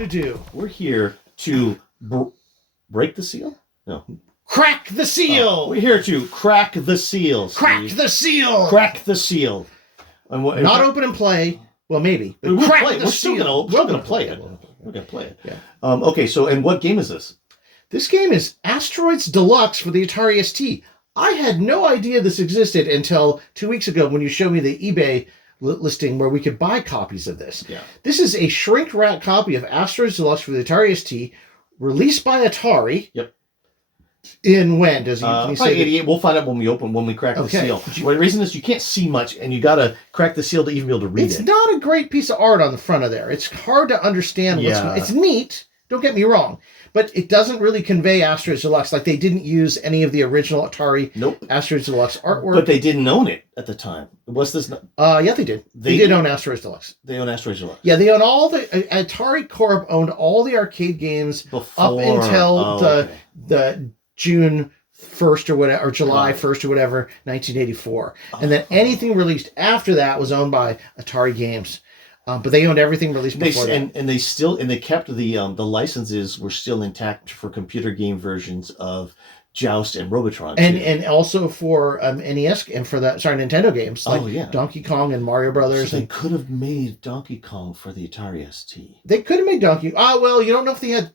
to do? We're here to break the seal? No. Crack the seal! We're here to crack the seal, Steve. Crack the seal! Crack the seal. And Not open and play. Well, maybe. But we'll crack play. the We're seal. still gonna play it. We're gonna play it. Yeah. Okay, so, and what game is this? This game is Asteroids Deluxe for the Atari ST. I had no idea this existed until 2 weeks ago when you showed me the eBay listing where we could buy copies of this. Yeah. This is a shrink-wrap copy of Asteroids Deluxe for the Atari ST, released by Atari. Yep. In when? Can you Probably say 88. We'll find out when we crack the seal. Well, the reason is you can't see much, and you got to crack the seal to even be able to read it. It's not a great piece of art on the front of there. It's hard to understand what's going on. It's neat, don't get me wrong, but it doesn't really convey Asteroids Deluxe. Like, they didn't use any of the original Atari Asteroids Deluxe artwork. But they didn't own it at the time. Was this not? Yeah, they did. They did own Asteroids Deluxe. They own Asteroids Deluxe. Yeah, they own all the... Atari Corp owned all the arcade games before, up until the June 1st or whatever, or July 1st or whatever, 1984. And then anything released after that was owned by Atari Games. But they owned everything released before that. And they kept the licenses were still intact for computer game versions of Joust and Robotron. And also for NES and for Nintendo games like Donkey Kong and Mario Brothers. So they could have made Donkey Kong for the Atari ST. They could have made Donkey. Well, you don't know if they had.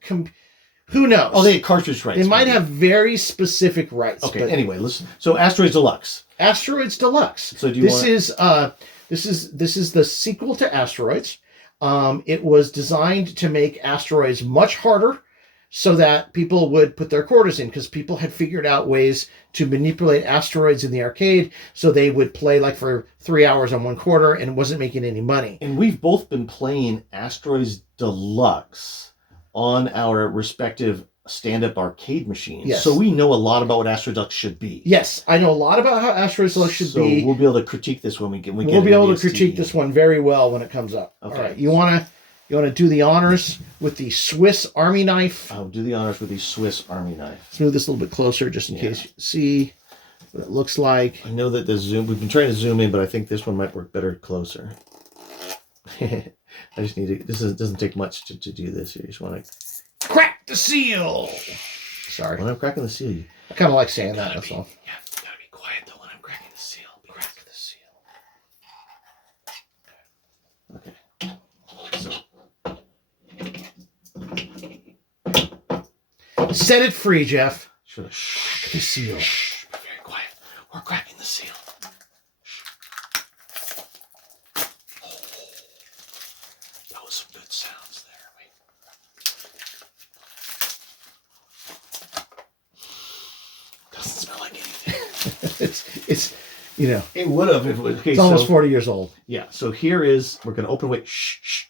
Who knows? Oh, they had cartridge rights. They might have very specific rights. Okay. But anyway, listen. So Asteroids Deluxe. Asteroids Deluxe. So this is the sequel to Asteroids. It was designed to make Asteroids much harder, so that people would put their quarters in, because people had figured out ways to manipulate asteroids in the arcade, so they would play like for 3 hours on one quarter and it wasn't making any money. And we've both been playing Asteroids Deluxe on our respective stand-up arcade machines. Yes. So we know a lot about what Asteroids Deluxe should be. Yes, I know a lot about how Asteroids Deluxe should be. So we'll be able to critique this when we get We'll be able to critique this one very well when it comes up. Okay. All right, you want to do the honors with the Swiss Army knife? I'll do the honors with the Swiss Army knife. Let's move this a little bit closer just in case you see what it looks like. I know that we've been trying to zoom in, but I think this one might work better closer. I just need to, doesn't take much to do this. You just want to crack the seal. Sorry. When I'm cracking the seal, I kind of like saying that, that's all. Yeah, you gotta be quiet though when I'm cracking the seal. Crack the seal. Okay. Set it free, Jeff. Should I crack the seal? Shh, be very quiet. We're cracking the seal. That was some good sounds there. Doesn't smell like anything. it's you know. It would have if it was. Okay, it's almost 40 years old. Yeah. So here is, we're going to open, wait, shh.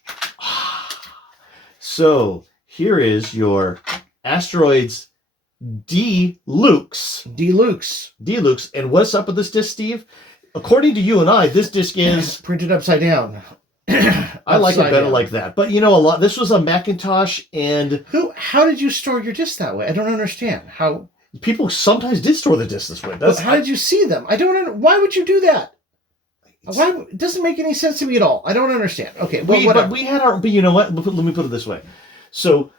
So here is your Asteroids Deluxe. And what's up with this disc, Steve? According to you and I, this disc is printed upside down. I like it better like that. But you know, this was a Macintosh, and how did you store your disc that way? I don't understand. How people sometimes did store the disc this way. How did you see them? I don't. Why would you do that? Why? It doesn't make any sense to me at all. I don't understand. Okay, well, but you know what? Let me put it this way. So,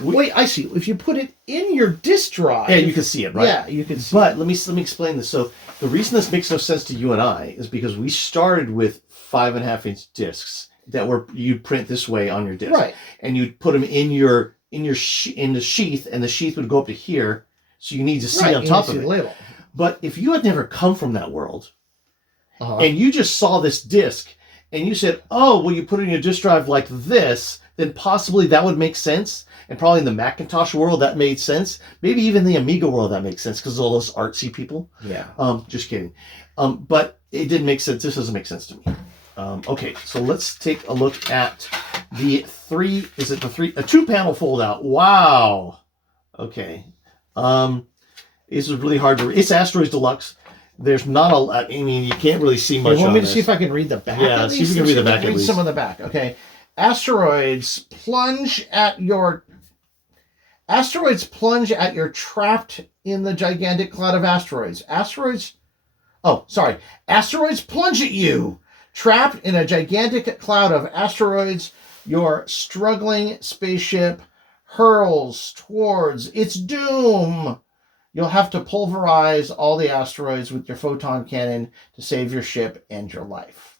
wait, I see. If you put it in your disk drive, yeah, you can see it, right? Yeah, you can see. But let me explain this. So, the reason this makes no sense to you and I is because we started with 5.5-inch discs that you'd print this way on your disc, right? And you'd put them in the sheath, and the sheath would go up to here, so you need to see on top of it. The label. But if you had never come from that world, and you just saw this disc, and you said, "Oh, well, you put it in your disk drive like this," then possibly that would make sense. And probably in the Macintosh world that made sense. Maybe even the Amiga world that makes sense because all those artsy people. Yeah. Just kidding. But it didn't make sense. This doesn't make sense to me. Okay, so let's take a look at a 2-panel fold out. Wow. Okay. This is really hard to read. It's Asteroids Deluxe. There's not I mean, you can't really see much. You want me to see if I can read the back? Yeah, see if you can read the back. Read some of the back. Okay. Asteroids plunge at your trapped in the gigantic cloud of asteroids. Asteroids plunge at you, trapped in a gigantic cloud of asteroids. your struggling spaceship hurls towards its doom. You'll have to pulverize all the asteroids with your photon cannon to save your ship and your life.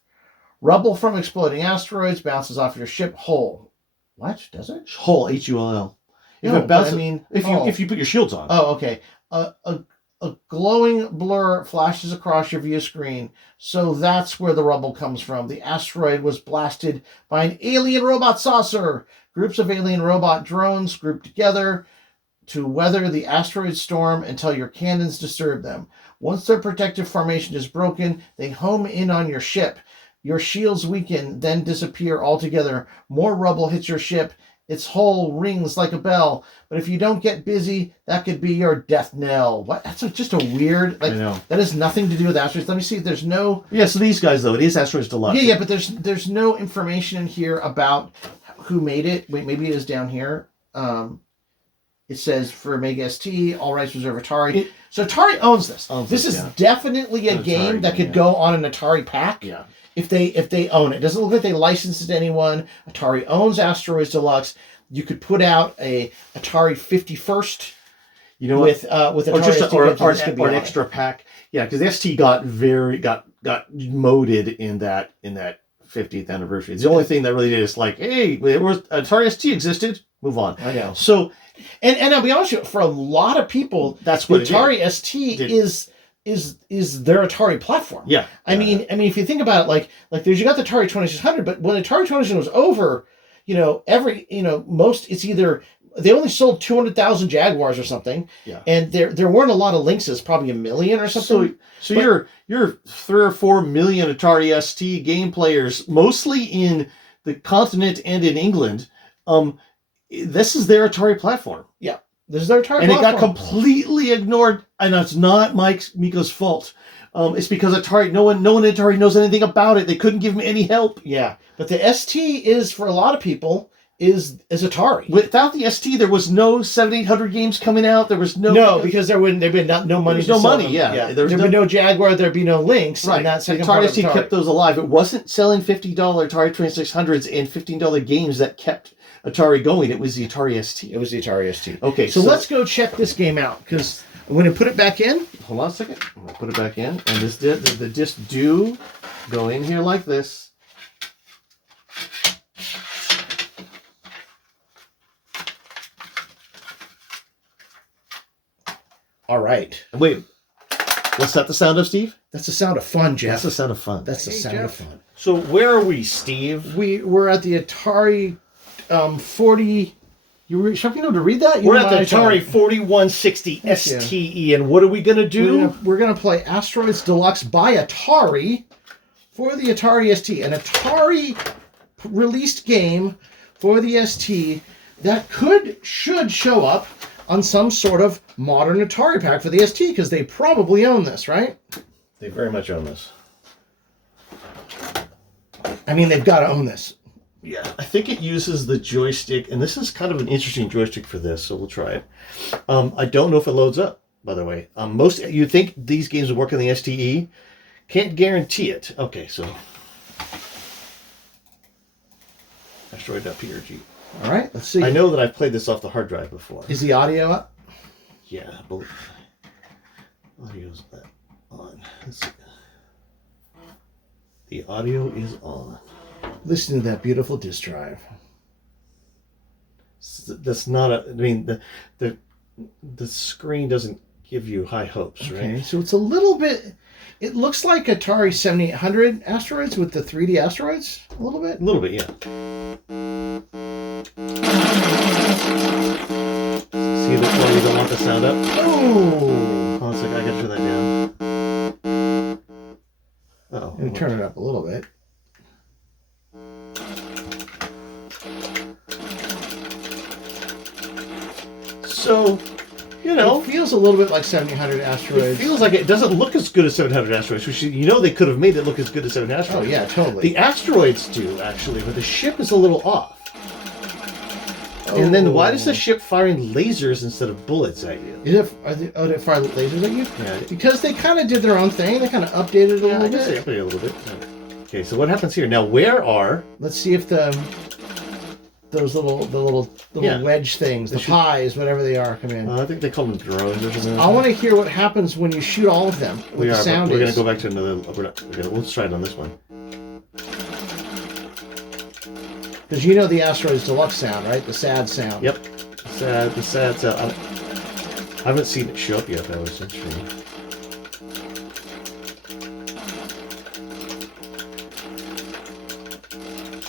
Rubble from exploding asteroids bounces off your ship hull. What? Does it? Hull, Hull. If No, it bounces, but I mean, if you put your shields on. Oh, okay. A glowing blur flashes across your view screen, so that's where the rubble comes from. The asteroid was blasted by an alien robot saucer. Groups of alien robot drones grouped together to weather the asteroid storm until your cannons disturb them. Once their protective formation is broken, they home in on your ship. Your shields weaken, then disappear altogether. More rubble hits your ship. Its hull rings like a bell. But if you don't get busy, that could be your death knell. What? That's just a weird... I know. That has nothing to do with asteroids. Let me see. There's no... Yeah, so these guys, though, it is Asteroids Deluxe. Yeah, but there's no information in here about who made it. Wait, maybe it is down here. It says for Mega ST, all rights reserved Atari. So Atari owns this. This is definitely a game that could go on an Atari pack. Yeah. If they own it. It doesn't look like they licensed it to anyone. Atari owns Asteroids Deluxe. You could put out a Atari 51st, you know, with Atari or just ST or an extra pack. Yeah, because the ST got moded in that 50th anniversary. It's the only thing that really did is like, hey, it was Atari ST existed. Move on. I know. So, and I'll be honest with you, for a lot of people, that's what Atari ST is their Atari platform. Yeah. I mean, if you think about it, like there's, you got the Atari 2600, but when Atari 2600 was over, it's either they only sold 200,000 Jaguars or something. Yeah. And there weren't a lot of Lynxes, probably 1 million or something. So you're 3 or 4 million Atari ST game players, mostly in the continent and in England. This is their Atari platform. Yeah. This is their Atari and platform. It got completely ignored, and that's not Miko's fault. It's because Atari, no one at Atari knows anything about it. They couldn't give him any help. Yeah, but the ST is, for a lot of people, is Atari. Without the ST, there was no 700-800 games coming out. There was no because there wouldn't. There'd been no money. There's no money. Yeah. There'd be no Jaguar. There'd be no Lynx. Right. And that's Atari ST kept those alive. It wasn't selling $50 Atari 2600s and $15 games that kept Atari going. It was the Atari ST. It was the Atari ST. Okay, so let's go check this game out, because I'm going to put it back in. Hold on a second. I'm going to put it back in, and the disc do go in here like this. All right. Wait, what's that the sound of, Steve? That's the sound of fun, Jeff. That's the sound of fun. That's the sound of fun. So where are we, Steve? We're at the Atari 40. You were expecting to read that? We're at the Atari 4160 STE, and what are we going to do? We're going to play Asteroids Deluxe by Atari for the Atari ST. An Atari released game for the ST that should show up on some sort of modern Atari pack for the ST, because they probably own this, right? They very much own this. I mean, they've got to own this. Yeah, I think it uses the joystick, and this is kind of an interesting joystick for this, so we'll try it. I don't know if it loads up, by the way. You'd think these games would work on the STE. Can't guarantee it. Okay, so Asteroid.prg. All right, let's see. I know that I've played this off the hard drive before. Is the audio up? Yeah, I believe audio's on. Let's see. The audio is on. Listen to that beautiful disk drive. That's not a. I mean, the screen doesn't give you high hopes, right? Okay, so it's a little bit. It looks like Atari 7800 Asteroids with the 3D Asteroids. A little bit. A little bit, yeah. See the one you don't want the sound up? Oh! Hold on a second, I gotta turn that down. Oh. Let me turn it up a little bit. So, it feels a little bit like 700 Asteroids. It feels like it doesn't look as good as 700 Asteroids, which they could have made it look as good as 700 Asteroids. Oh, yeah, totally. The Asteroids do, actually, but the ship is a little off. And then why does the ship firing lasers instead of bullets at you? Are they firing lasers at you? Yeah. Because they kind of did their own thing. They kind of updated it a little I guess bit. they updated a little bit. Okay, so what happens here? Now, where are... Let's see if the... those little Yeah. wedge things, the pies, whatever they are, come in. I think they call them drones or something. I want to hear what happens when you shoot all of them. What the sound We're is. gonna go back to another. We'll try it on this one. Because you know the Asteroids Deluxe sound, right? The sad sound. Yep. The sad sound. I haven't seen it show up yet. That was interesting.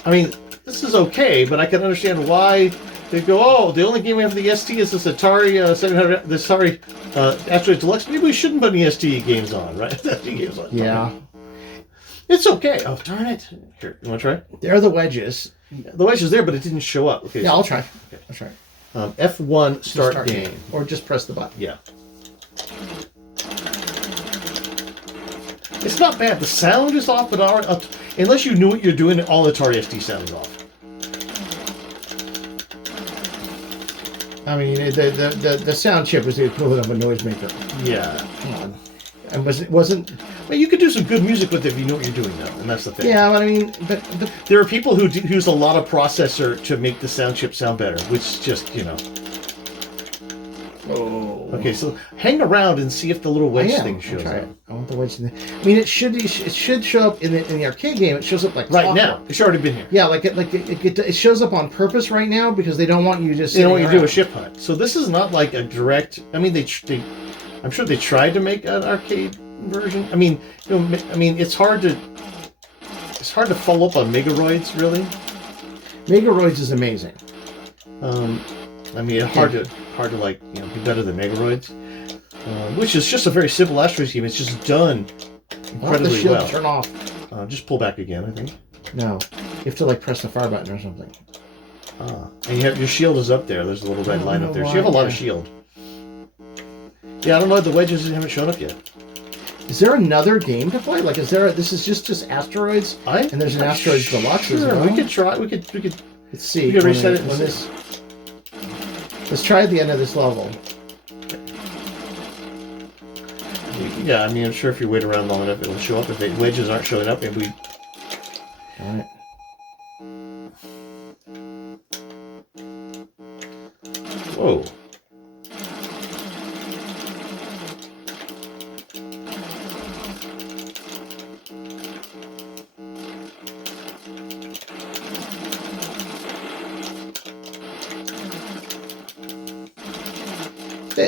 I mean, this is okay, but I can understand why they go, oh, the only game we have for the ST is this Atari 700, this Atari Asteroids Deluxe. Maybe we shouldn't put any ST games on, right? ST games on. Yeah. It's okay. Oh, darn it. Here, you want to try? There are the wedges. The wedge is there, but it didn't show up. Okay. Yeah, so, I'll try. Okay. I'll try. F1 start game. Or just press the button. Yeah. It's not bad. The sound is off, but unless you knew what you're doing, all Atari ST sound is off. I mean, the sound chip was the equivalent of a noisemaker. Yeah. Come on. And wasn't. Well, you could do some good music with it if you know what you're doing, though, and that's the thing. Yeah, but I mean, but there are people who use a lot of processor to make the sound chip sound better, which just, you know. Oh. Okay, so hang around and see if the little wedge thing shows up. I want the wedge. I mean, it should show up in the arcade game. It shows up like right now. It's already been here. Yeah, it shows up on purpose right now because they don't want you just. They don't want you to do a ship hunt. So this is not like a direct. I mean, I'm sure they tried to make an arcade version. I mean, it's hard to follow up on Megaroids, really. Megaroids is amazing. I mean, hard to like, be better than Megaroids, which is just a very simple Asteroids game. It's just done incredibly well. Turn off. Just pull back again, I think. No, you have to like press the fire button or something. And you have your shield is up there. There's a little red line up there. So you have a lot of shield. Yeah, I don't know. The wedges haven't shown up yet. Is there another game to play? Like, is there? This is just Asteroids, and there's an Asteroids Deluxe as well. We could try. We could. Let's see. We could reset it. Let's try at the end of this level. Yeah, I mean, I'm sure if you wait around long enough, it'll show up. If the wedges aren't showing up, maybe we. All right. Whoa.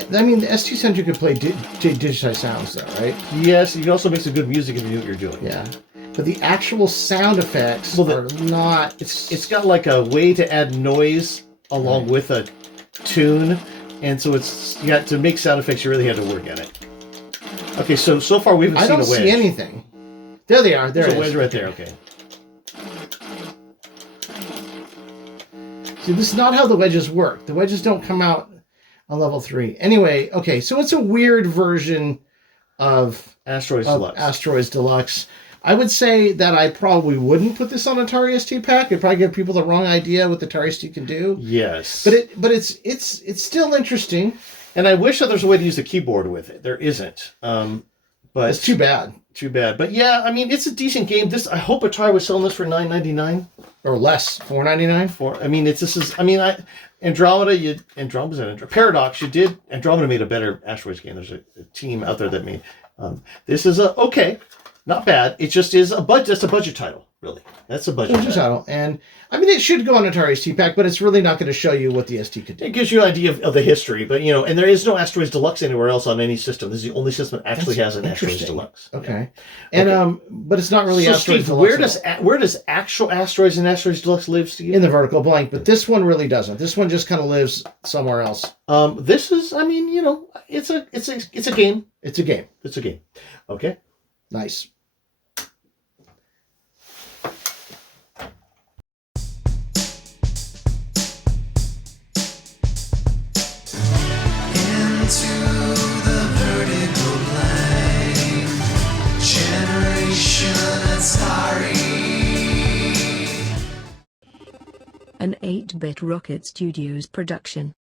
I mean, the ST Center could play digitized sounds, though, right? Yes, you can also make some good music if you know what you're doing. Yeah, but the actual sound effects are not. It's got like a way to add noise along with a tune, and so you got to make sound effects. You really had to work at it. Okay, so far we haven't seen a wedge. I don't see anything. There they are. There's a wedge right there. Okay. See, this is not how the wedges work. The wedges don't come out on level 3. Anyway, okay, so it's a weird version of Asteroids Deluxe. Asteroids Deluxe. I would say that I probably wouldn't put this on Atari ST pack. It'd probably give people the wrong idea what the Atari ST can do. Yes. But it's still interesting. And I wish that there's a way to use the keyboard with it. There isn't. But it's too bad. Too bad. But yeah, I mean, it's a decent game. I hope Atari was selling this for $9.99 or less, $4.99. I mean, Andromeda, Paradox, Andromeda made a better Asteroids game. There's a team out there that made. This is okay, not bad. It just is that's a budget title, really. That's a budget title. And I mean, it should go on Atari ST pack, but it's really not going to show you what the ST could do. It gives you an idea of the history, but and there is no Asteroids Deluxe anywhere else on any system. This is the only system that actually has an Asteroids Deluxe. Okay. And but it's not really so Asteroids Steve, Deluxe. Where does actual Asteroids and Asteroids Deluxe live, Steve? In the vertical blank, but this one really doesn't. This one just kind of lives somewhere else. This is, I mean, it's a game. It's a game. It's a game. Okay. Nice. An 8-Bit Rocket Studios production.